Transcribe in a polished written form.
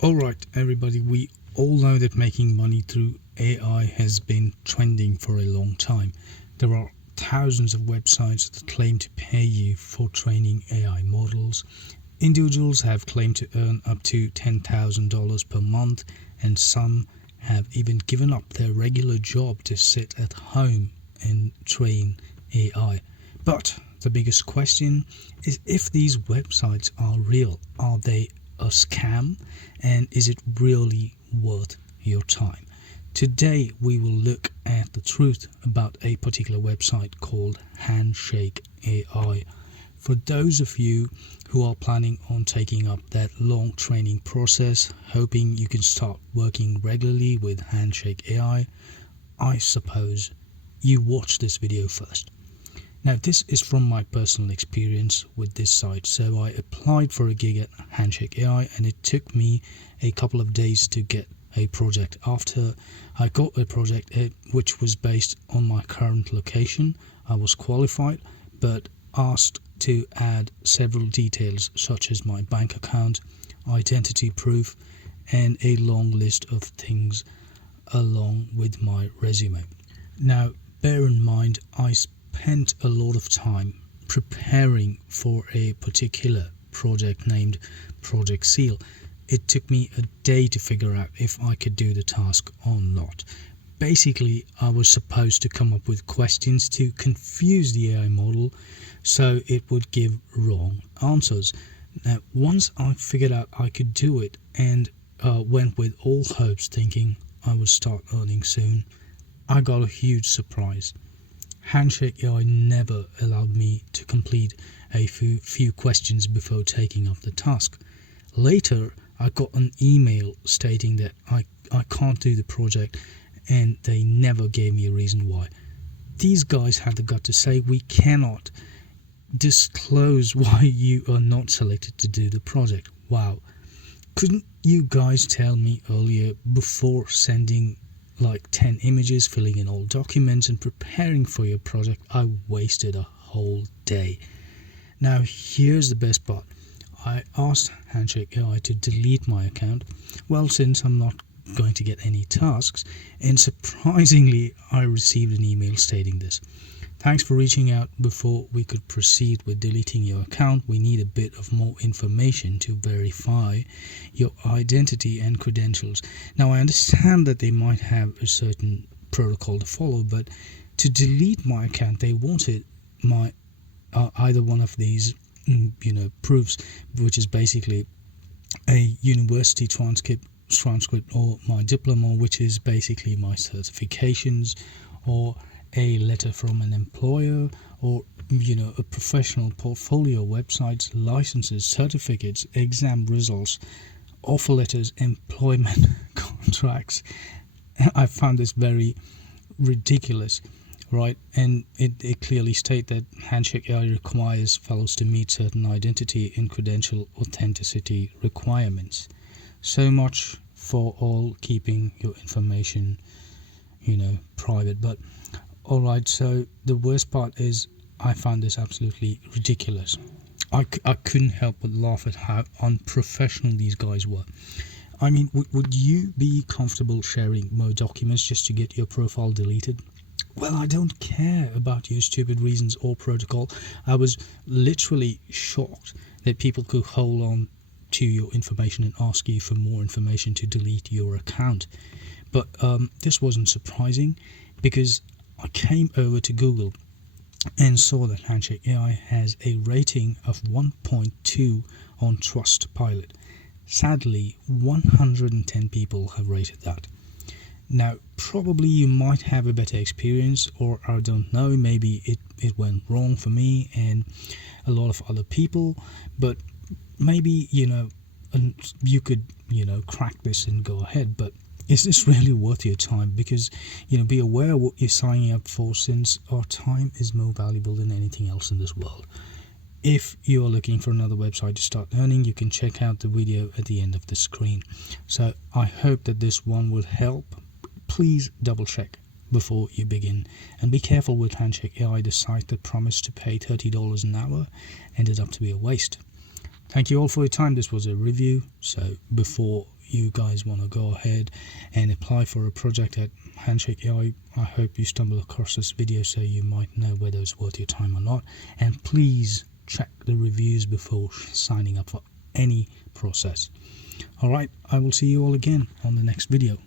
Alright, everybody, we all know that making money through AI has been trending for a long time. There are thousands of websites that claim to pay you for training AI models. Individuals have claimed to earn up to $10,000 per month, and some have even given up their regular job to sit at home and train AI. But the biggest question is if these websites are real. Are they a scam? And is it really worth your time? Today we will look at the truth about a particular website called Handshake AI. For those of you who are planning on taking up that long training process, hoping you can start working regularly with Handshake AI, I suppose you watch this video first. Now, this is from my personal experience with this site. So I applied for a gig at Handshake AI, and it took me a couple of days to get a project. After I got a project which was based on my current location, I was qualified but asked to add several details such as my bank account, identity proof, and a long list of things along with my resume. Now, bear in mind, I spent a lot of time preparing for a particular project named Project Seal. It took me a day to figure out if I could do the task or not. Basically, I was supposed to come up with questions to confuse the AI model so it would give wrong answers. Now, once I figured out I could do it and went with all hopes thinking I would start earning soon, I got a huge surprise. Handshake AI never allowed me to complete a few questions before taking up the task. Later, I got an email stating that I can't do the project, and they never gave me a reason why. These guys had the gut to say, we cannot disclose why you are not selected to do the project. Wow. Couldn't you guys tell me earlier before sending like 10 images, filling in all documents and preparing for your project? I wasted a whole day. Now here's the best part. I asked Handshake AI to delete my account, well, since I'm not going to get any tasks, and surprisingly I received an email stating this. Thanks for reaching out. Before we could proceed with deleting your account, we need a bit of more information to verify your identity and credentials. Now, I understand that they might have a certain protocol to follow, but to delete my account, they wanted my either one of these, proofs, which is basically a university transcript, or my diploma, which is basically my certifications, or a letter from an employer, or a professional portfolio, websites, licenses, certificates, exam results, offer letters, employment contracts. I found this very ridiculous, right? And it clearly states that Handshake AI requires fellows to meet certain identity and credential authenticity requirements. So much for all keeping your information private. But alright, so the worst part is I found this absolutely ridiculous. I couldn't help but laugh at how unprofessional these guys were. I mean, would you be comfortable sharing more documents just to get your profile deleted? Well, I don't care about your stupid reasons or protocol. I was literally shocked that people could hold on to your information and ask you for more information to delete your account. But this wasn't surprising, because I came over to Google and saw that Handshake AI has a rating of 1.2 on Trustpilot. Sadly, 110 people have rated that. Now, probably you might have a better experience, or I don't know, maybe it went wrong for me and a lot of other people, but maybe, you could, crack this and go ahead. But is this really worth your time? Because, be aware of what you're signing up for, since our time is more valuable than anything else in this world. If you are looking for another website to start earning, you can check out the video at the end of the screen. So I hope that this one will help. Please double check before you begin, and be careful with Handshake AI. The site that promised to pay $30 an hour ended up to be a waste. Thank you all for your time. This was a review, so before you guys want to go ahead and apply for a project at Handshake AI, I hope you stumble across this video so you might know whether it's worth your time or not. And please check the reviews before signing up for any process. Alright, I will see you all again on the next video.